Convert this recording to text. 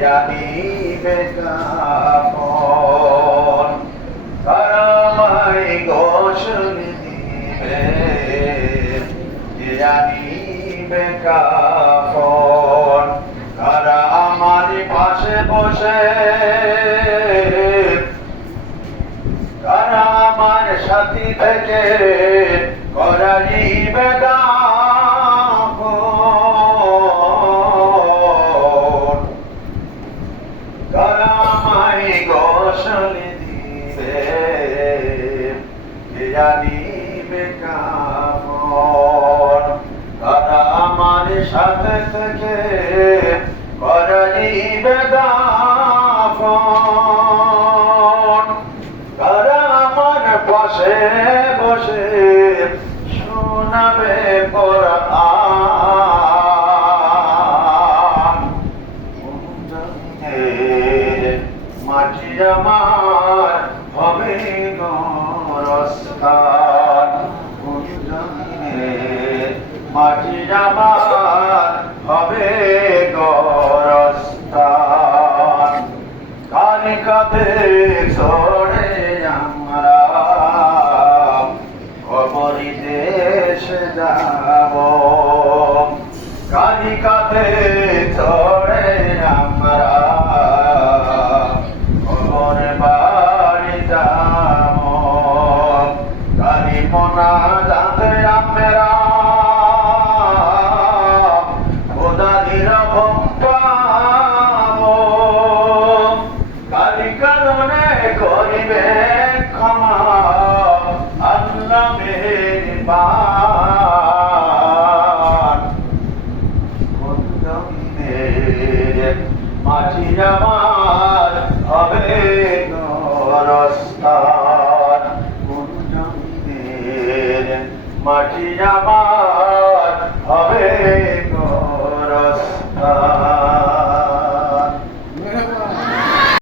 জানিবে কাপন কারামাই গোসল দিবে, জানিবে কাপন কারা আমার পাশে বসে, কারা আমার সাথী থেকে করাইবে দাফন, কারা আমায় গোসল দিবে, জানিবে কাপন কারা আমার সাথে থেকে করাইবে দাফন, কারা আমার পাশে বসে শোনাবে কোরআন, মাটি আমার হবে গোরস্থান, মাটি আমার হবে গোরস্থান, কানে কাঁধে ছড়ে আমরা কবরি দেশে যাব, কানে কাঁধে ছড়ে আমরা কবর বাড়ি যাব, কালি মোনা যাতে আমরা খোদা নিরভম পাব, কালি কারণে করিবে ক্ষমা আল্লাহ মেহেরবান, মাটি আমার হবে গোরস্থান, মাটি আমার